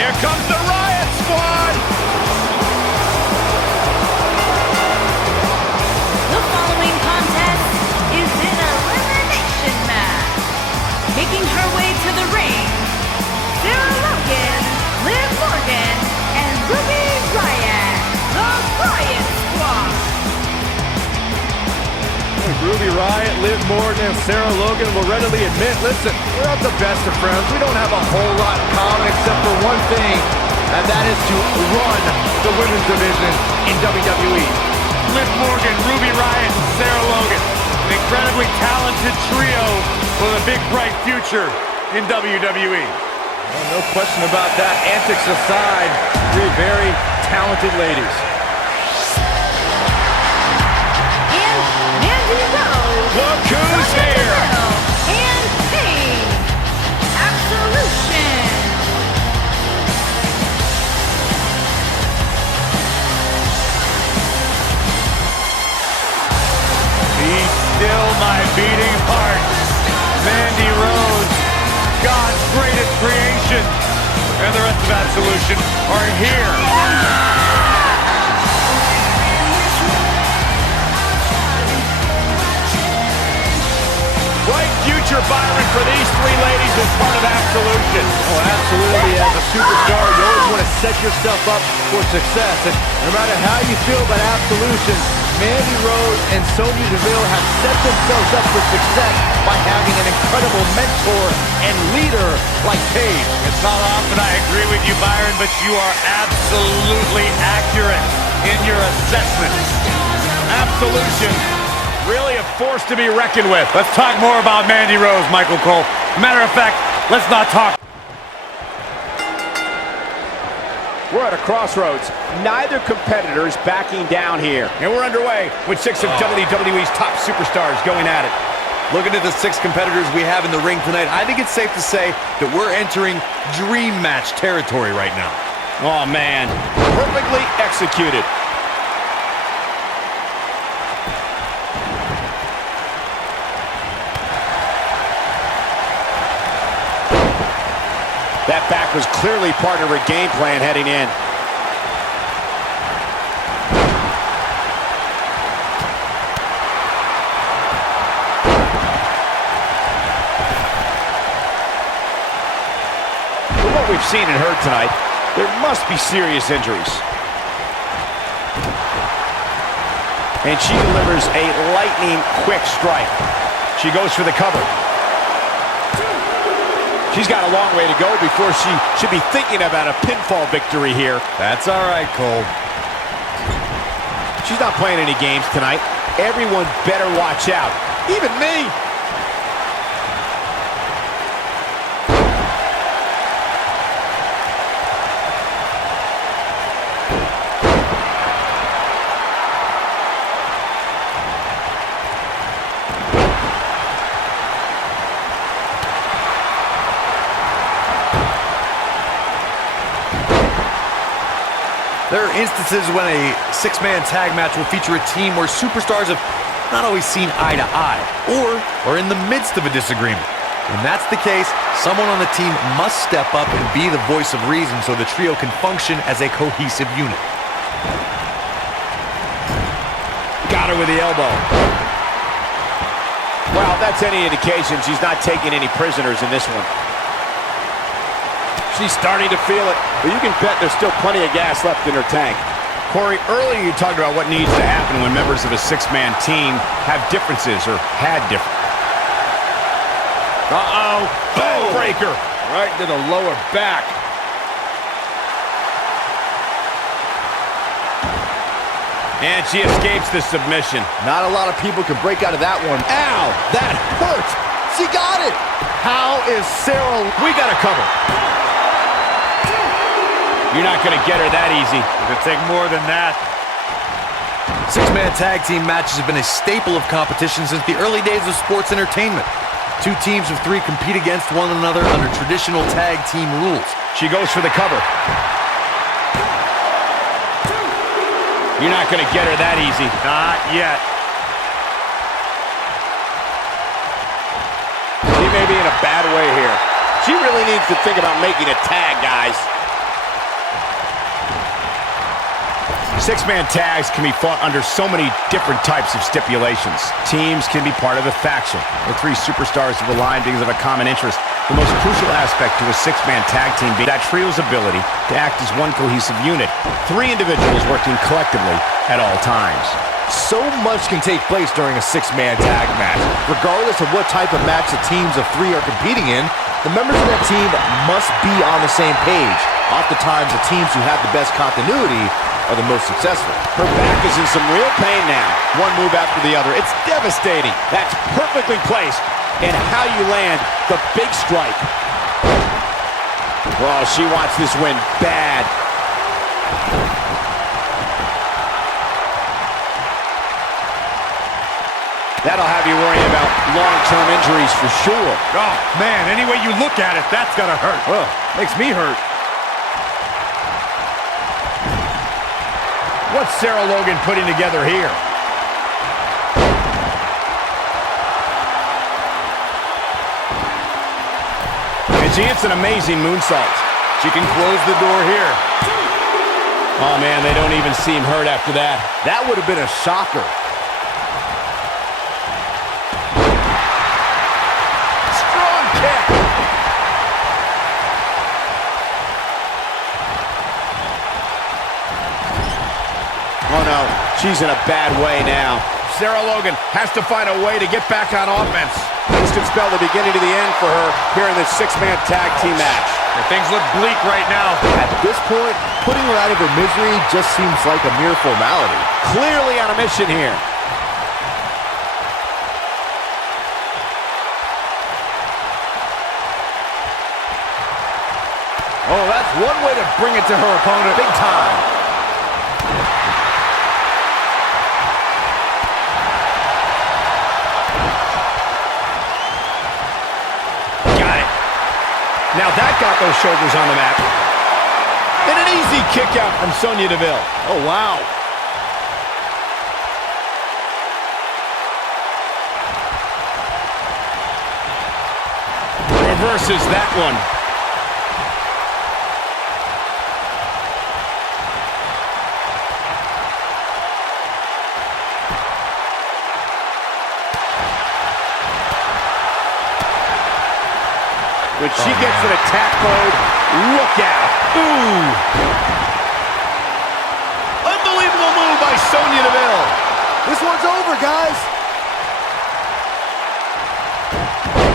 Here comes the Riott Squad. The following contest is an elimination match. Making her way to the ring, Sarah Logan, Liv Morgan, and Ruby Riott, the Riott Squad. Ruby Riott, Liv Morgan, and Sarah Logan will readily admit, listen, we're not the best of friends. We don't have a whole lot in common except for one thing, and that is to run the women's division in WWE. Liv Morgan, Ruby Riott, and Sarah Logan. An incredibly talented trio with a big, bright future in WWE. Well, no question about that. Antics aside, three very talented ladies. Look who's here! And Paige, Absolution. He's still my beating heart. Mandy Rose, God's greatest creation, and the rest of Absolution are here. Bright future, Byron, for these three ladies as part of Absolution. Oh, absolutely. As a superstar, you always want to set yourself up for success. And no matter how you feel about Absolution, Mandy Rose and Sonya Deville have set themselves up for success by having an incredible mentor and leader like Paige. It's not often I agree with you, Byron, but you are absolutely accurate in your assessment. Absolution, really a force to be reckoned with. Let's talk more about Mandy Rose, Michael Cole. Matter of fact, let's not talk. We're at a crossroads. Neither competitor is backing down here. And we're underway with 6 of WWE's top superstars going at it. Looking at the 6 competitors we have in the ring tonight, I think it's safe to say that we're entering dream match territory right now. Oh, man. Perfectly executed. That back was clearly part of her game plan heading in. From what we've seen and heard tonight, there must be serious injuries. And she delivers a lightning quick strike. She goes for the cover. She's got a long way to go before she should be thinking about a pinfall victory here. That's all right, Cole. She's not playing any games tonight. Everyone better watch out. Even me. There are instances when a 6-man tag match will feature a team where superstars have not always seen eye to eye, or are in the midst of a disagreement. When that's the case, someone on the team must step up and be the voice of reason so the trio can function as a cohesive unit. Got her with the elbow. Well, that's any indication she's not taking any prisoners in this one. She's starting to feel it, but you can bet there's still plenty of gas left in her tank. Corey, earlier you talked about what needs to happen when members of a 6-man team have differences or had different. Uh-oh. Backbreaker. Right to the lower back. And she escapes the submission. Not a lot of people can break out of that one. Ow, that hurt. She got it. How is Sarah? We got to cover. You're not going to get her that easy. It'll take more than that. 6-man tag team matches have been a staple of competition since the early days of sports entertainment. 2 teams of 3 compete against one another under traditional tag team rules. She goes for the cover. You're not going to get her that easy. Not yet. She may be in a bad way here. She really needs to think about making a tag, guys. Six-man tags can be fought under so many different types of stipulations. Teams can be part of a faction. The three superstars have aligned because of a common interest. The most crucial aspect to a six-man tag team being that trio's ability to act as one cohesive unit. Three individuals working collectively at all times. So much can take place during a six-man tag match. Regardless of what type of match the teams of three are competing in, the members of that team must be on the same page. Oftentimes, the teams who have the best continuity are the most successful. Her back is in some real pain now. One move after the other. It's devastating. That's perfectly placed. And how you land the big strike. Oh, she wants this win bad. That'll have you worrying about long-term injuries for sure. Oh, man, any way you look at it, that's gonna hurt. Well, makes me hurt. What's Sarah Logan putting together here? And she hits an amazing moonsault. She can close the door here. Oh, man, they don't even seem hurt after that. That would have been a shocker. Strong kick. Oh, no. She's in a bad way now. Sarah Logan has to find a way to get back on offense. This could spell the beginning to the end for her here in this six-man tag team match. And things look bleak right now. At this point, putting her out of her misery just seems like a mere formality. Clearly on a mission here. Oh, that's one way to bring it to her opponent big time. Got it. Now that got those shoulders on the mat. And an easy kick out from Sonya Deville. Oh, wow. Reverses that one. When she gets in attack mode, look out. Ooh. Unbelievable move by Sonya Deville. This one's over, guys.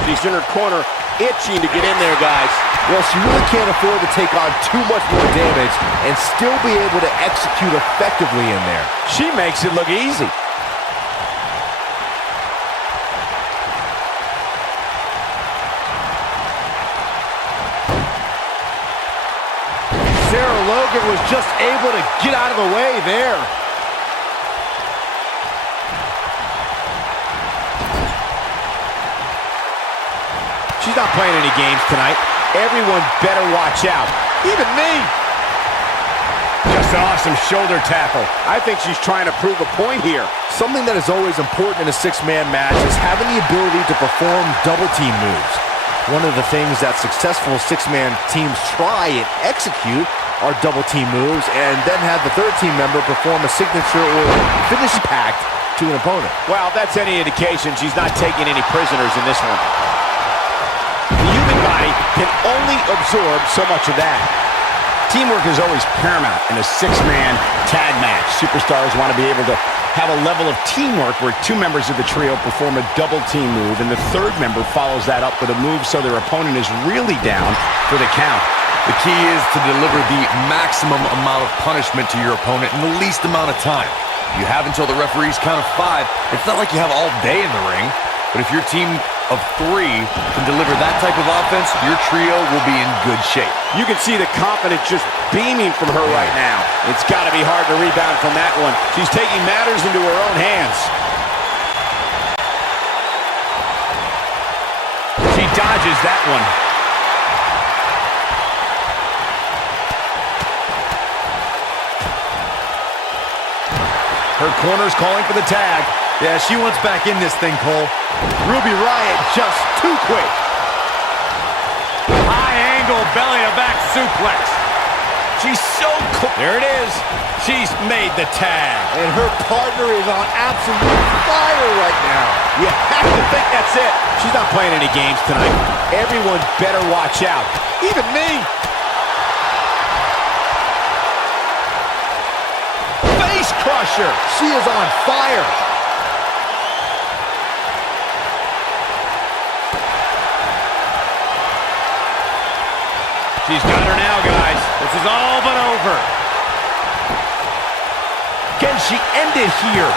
She's in her corner, itching to get in there, guys. Well, she really can't afford to take on too much more damage and still be able to execute effectively in there. She makes it look easy. Sarah Logan was just able to get out of the way there. She's not playing any games tonight. Everyone better watch out. Even me. Just an awesome shoulder tackle. I think she's trying to prove a point here. Something that is always important in a six-man match is having the ability to perform double team moves. One of the things that successful six-man teams try and execute are double team moves and then have the third team member perform a signature or finish pact to an opponent. Well, if that's any indication, she's not taking any prisoners in this one. The human body can only absorb so much of that. Teamwork is always paramount in a six-man tag match. Superstars want to be able to have a level of teamwork where two members of the trio perform a double team move and the third member follows that up with a move so their opponent is really down for the count. The key is to deliver the maximum amount of punishment to your opponent in the least amount of time. You have until the referee's count of 5. It's not like you have all day in the ring, but if your team of 3 can deliver that type of offense, your trio will be in good shape. You can see the confidence just beaming from her right now. It's got to be hard to rebound from that one. She's taking matters into her own hands. She dodges that one. Her corner's calling for the tag. Yeah, she wants back in this thing, Cole. Ruby Riott just too quick. High angle belly to back suplex. She's so cool. There it is. She's made the tag. And her partner is on absolute fire right now. You have to think that's it. She's not playing any games tonight. Everyone better watch out. Even me. Face crusher. She is on fire. She's got her now, guys. This is all but over. Can she end it here?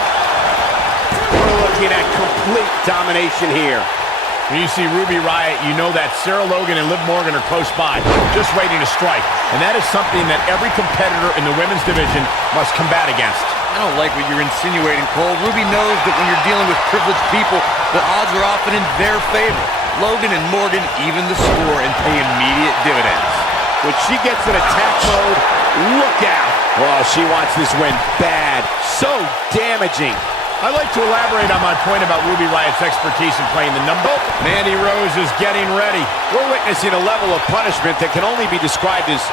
We're looking at complete domination here. When you see Ruby Riott, you know that Sarah Logan and Liv Morgan are close by, just waiting to strike. And that is something that every competitor in the women's division must combat against. I don't like what you're insinuating, Cole. Ruby knows that when you're dealing with privileged people, the odds are often in their favor. Logan and Morgan even the score and pay immediate dividends. When she gets in attack mode, look out. Well, she wants this win bad. So damaging. I'd like to elaborate on my point about Ruby Riott's expertise in playing the number. Mandy Rose is getting ready. We're witnessing a level of punishment that can only be described as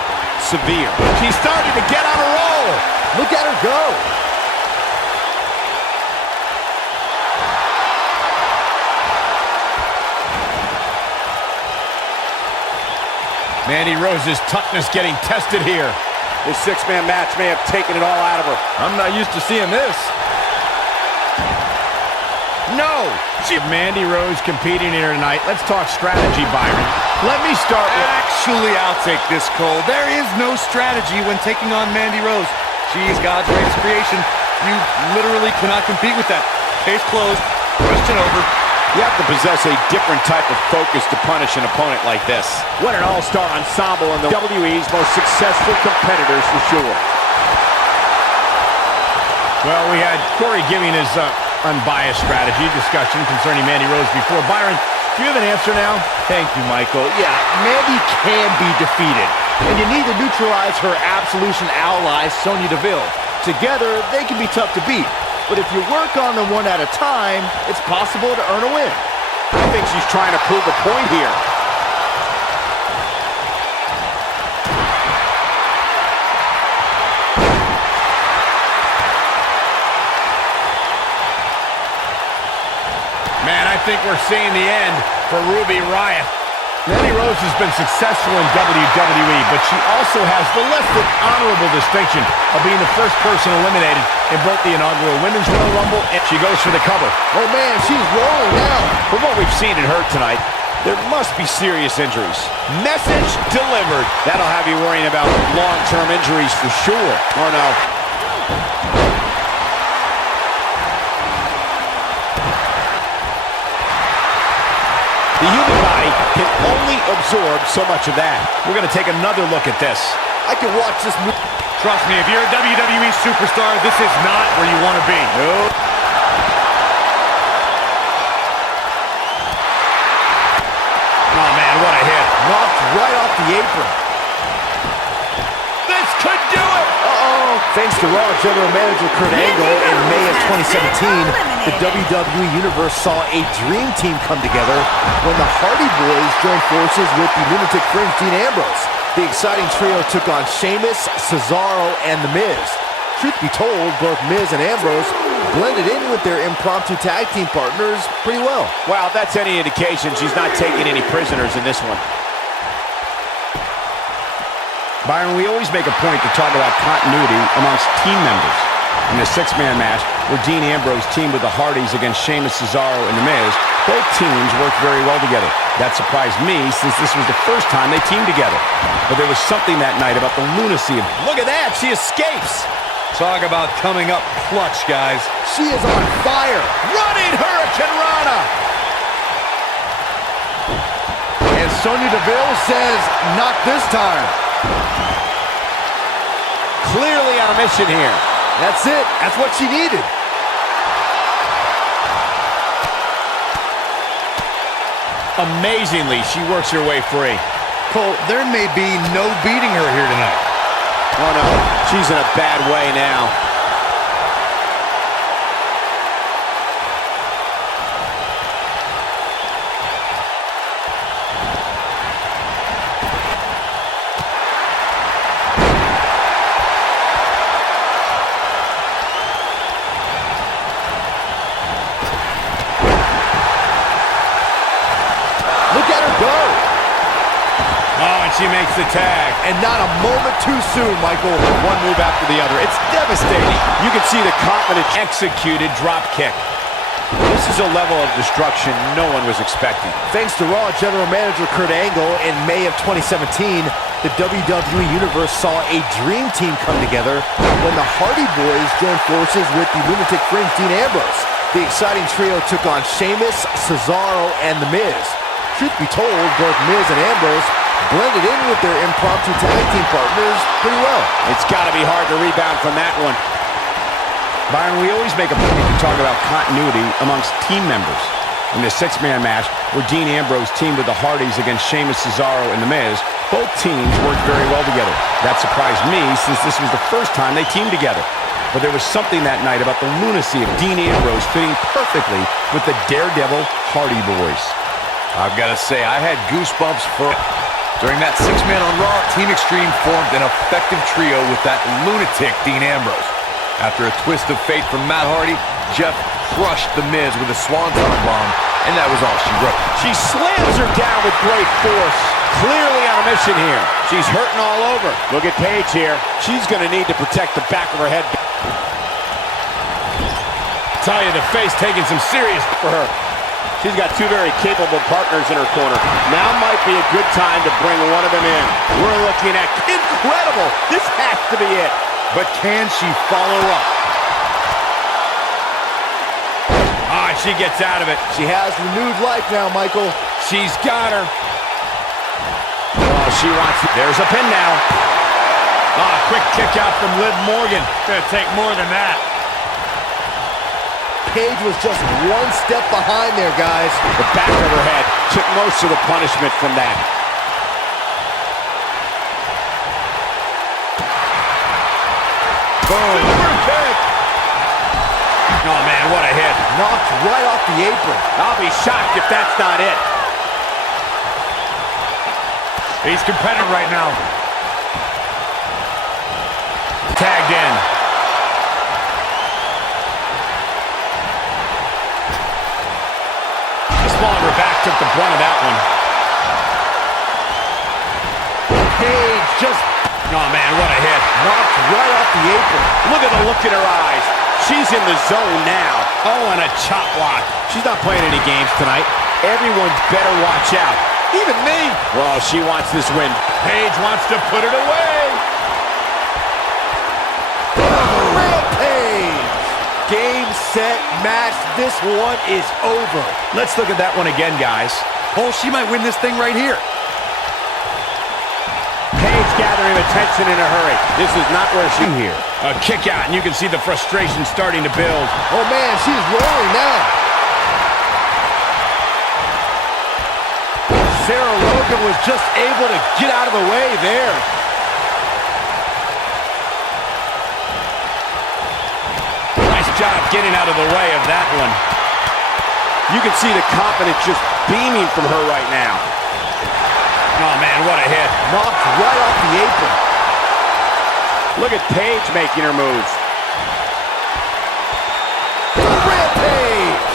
severe. She's starting to get on a roll. Look at her go. Mandy Rose's toughness getting tested here. This six-man match may have taken it all out of her. I'm not used to seeing this. No! Mandy Rose competing here tonight. Let's talk strategy, Byron. Let me start with... Actually, I'll take this, Cole. There is no strategy when taking on Mandy Rose. She is God's greatest creation. You literally cannot compete with that. Case closed. Question over. You have to possess a different type of focus to punish an opponent like this. What an all-star ensemble and the WWE's most successful competitors for sure. Well, we had Corey giving his unbiased strategy discussion concerning Mandy Rose before. Byron, do you have an answer now? Thank you, Michael. Yeah, Mandy can be defeated. And you need to neutralize her Absolution ally, Sonya Deville. Together, they can be tough to beat. But if you work on them one at a time, it's possible to earn a win. I think she's trying to prove a point here. Man, I think we're seeing the end for Ruby Riott. Mandy Rose has been successful in WWE, but she also has the less than honorable distinction of being the first person eliminated in both the inaugural Women's Royal Rumble, and she goes for the cover. Oh man, she's rolling now. From what we've seen and heard tonight, there must be serious injuries. Message delivered. That'll have you worrying about long-term injuries for sure. Oh no. The human body can only absorb so much of that. We're going to take another look at this. I can watch this move. Trust me, if you're a WWE superstar, this is not where you want to be. Nope. Oh, man, what a hit. Knocked right off the apron. This could do it. Uh-oh. Thanks to Raw General Manager Kurt Angle in May of 2017, the WWE Universe saw a dream team come together when the Hardy Boys joined forces with the Lunatic Fringe Dean Ambrose. The exciting trio took on Sheamus, Cesaro, and The Miz. Truth be told, both Miz and Ambrose blended in with their impromptu tag team partners pretty well. Well, if that's any indication, she's not taking any prisoners in this one. Byron, we always make a point to talk about continuity amongst team members. In the six-man match, where Dean Ambrose teamed with the Hardys against Sheamus, Cesaro, and The Miz, both teams worked very well together. That surprised me, since this was the first time they teamed together. But there was something that night about the lunacy of, look at that, she escapes! Talk about coming up clutch, guys. She is on fire. Running Hurricane Rana. And Sonya Deville says, not this time. Clearly on a mission here. That's it. That's what she needed. Amazingly, she works her way free. Cole, there may be no beating her here tonight. Oh no, she's in a bad way now. makes the tag. And not a moment too soon, Michael. One move after the other. It's devastating. You can see the confidence. Executed drop kick. This is a level of destruction no one was expecting. Thanks to Raw General Manager Kurt Angle, in May of 2017, the WWE Universe saw a dream team come together when the Hardy Boys joined forces with the Lunatic Fringe Dean Ambrose. The exciting trio took on Sheamus, Cesaro, and The Miz. Truth be told, both Miz and Ambrose blended in with their impromptu tag team partners pretty well. It's got to be hard to rebound from that one. Byron, we always make a point to talk about continuity amongst team members. In the six-man match, where Dean Ambrose teamed with the Hardys against Sheamus, Cesaro, and The Miz, both teams worked very well together. That surprised me, since this was the first time they teamed together. But there was something that night about the lunacy of Dean Ambrose fitting perfectly with the Daredevil Hardy Boys. I've got to say, I had goosebumps for... During that six-man on Raw, Team Extreme formed an effective trio with that lunatic Dean Ambrose. After a twist of fate from Matt Hardy, Jeff crushed The Miz with a swanton bomb, and that was all she wrote. She slams her down with great force. Clearly on a mission here. She's hurting all over. Look at Paige here. She's going to need to protect the back of her head. Tell you, the face taking some serious For her. She's got two very capable partners in her corner. Now might be a good time to bring one of them in. We're looking at incredible. This has to be it. But can she follow up? Ah, she gets out of it. She has renewed life now, Michael. She's got her. Oh, she wants it. There's a pin now. Ah, quick kick out from Liv Morgan. Gonna take more than that. Paige was just one step behind there, guys. The back of her head took most of the punishment from that. Boom. Super kick. Oh, man, what a hit. Knocked right off the apron. I'll be shocked if that's not it. He's competitive right now. Tagged in. The small of her back took the brunt of that one. Paige just Oh, man, what a hit. knocked right off the apron. Look at the look in her eyes. She's in the zone now. Oh, and a chop block. She's not playing any games tonight. Everyone better watch out. Even me. Well, she wants this win. Paige wants to put it away. Rampage! Game, set, match. This one is over. Let's look at that one again, guys. Oh, she might win this thing right here. Paige gathering attention in a hurry. This is not where she's here. A kick out, and you can see the frustration starting to build. Oh, man, she's rolling now. Sarah Logan was just able to get out of the way there. Nice job getting out of the way of that one. You can see the confidence just beaming from her right now. Oh, man, what a hit. Knocked right off the apron. Look at Paige making her moves. Rampage!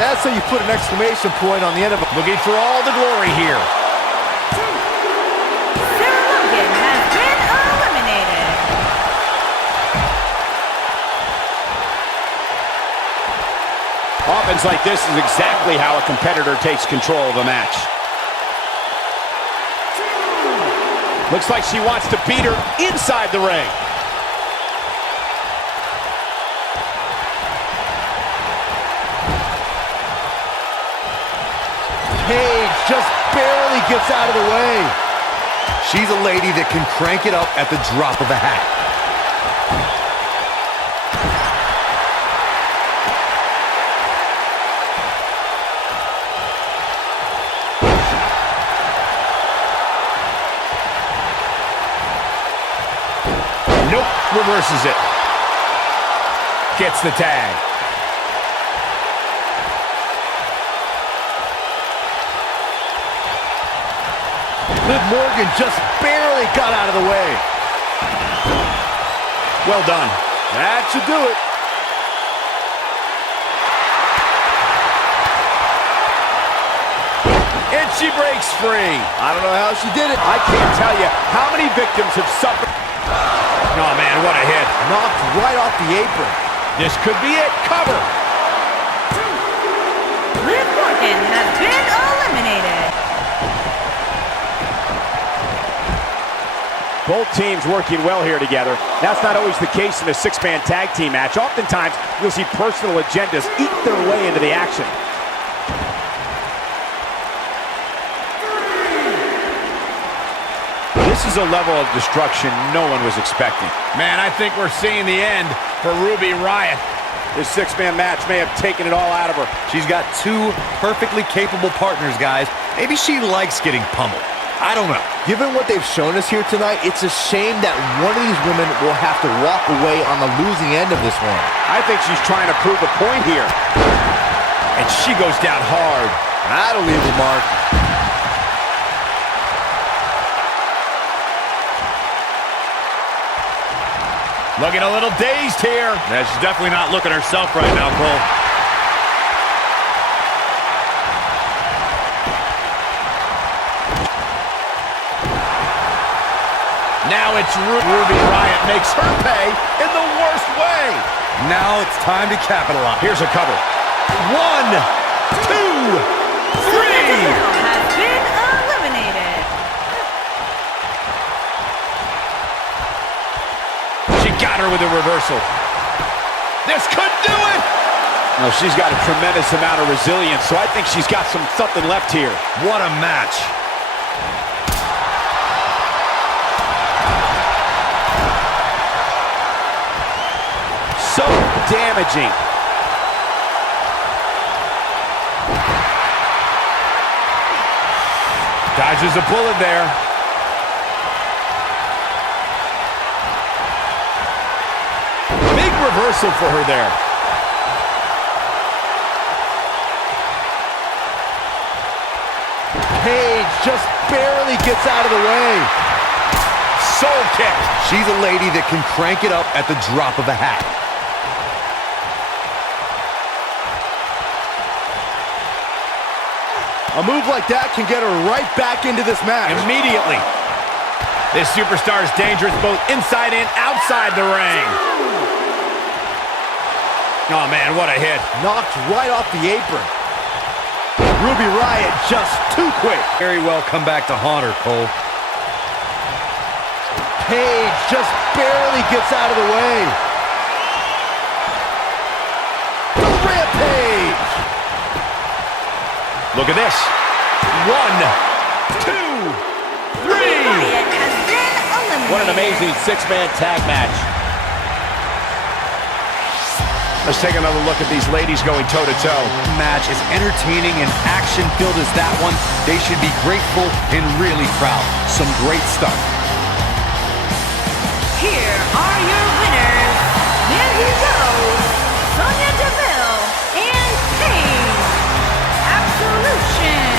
That's how you put an exclamation point on the end of it. Looking for all the glory here. Sarah Logan has been eliminated. Offense like this is exactly how a competitor takes control of a match. Looks like she wants to beat her inside the ring. Paige just barely gets out of the way. She's a lady that can crank it up at the drop of a hat. Nope, reverses it. Gets the tag. Liv Morgan just barely got out of the way. Well done. That should do it. And She breaks free. I don't know how she did it. I can't tell you how many victims have suffered. Oh, man, what a hit. Knocked right off the apron. This could be it. Cover. Liv Morgan has been eliminated. Both teams working well here together. That's not always the case in a six-man tag team match. Oftentimes, you'll see personal agendas eat their way into the action. This is a level of destruction no one was expecting. Man, I think we're seeing the end for Ruby Riott. This six-man match may have taken it all out of her. She's got two perfectly capable partners, guys. Maybe she likes getting pummeled. I don't know. Given what they've shown us here tonight, it's a shame that one of these women will have to walk away on the losing end of this one. I think she's trying to prove a point here. And she goes down hard. That'll leave a mark. Looking a little dazed here. Yeah, she's definitely not looking herself right now, Cole. Now it's Ruby Riott makes her pay in the worst way. Now it's time to capitalize. Here's a cover. 1, 2, 3. Has been eliminated. She got her with a reversal. This could do it. No, she's got a tremendous amount of resilience, so I think she's got something left here. What a match. So damaging. Dodges a bullet there. Big reversal for her there. Paige just barely gets out of the way. Soul kick. She's a lady that can crank it up at the drop of a hat. A move like that can get her right back into this match. Immediately. This superstar is dangerous both inside and outside the ring. Oh, man, what a hit. Knocked right off the apron. Ruby Riott just too quick. Very well come back to haunt her, Cole. Paige just barely gets out of the way. Rampage! Look at this. 1, 2, 3. Riott has been eliminated. What an amazing six-man tag match. Let's take another look at these ladies going toe-to-toe. Match as entertaining and action-filled as that one. They should be grateful and really proud. Some great stuff. Here are your winners. There you go. Sonya Deville and Paige. Absolution.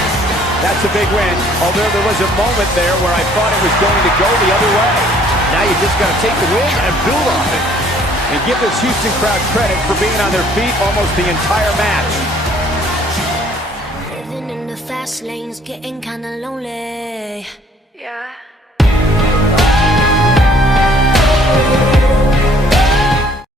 That's a big win, although there was a moment there where I thought it was going to go the other way. Now you just got to take the win and build off it. And give this Houston crowd credit for being on their feet almost the entire match. Living in the fast lane's getting kinda lonely. Yeah.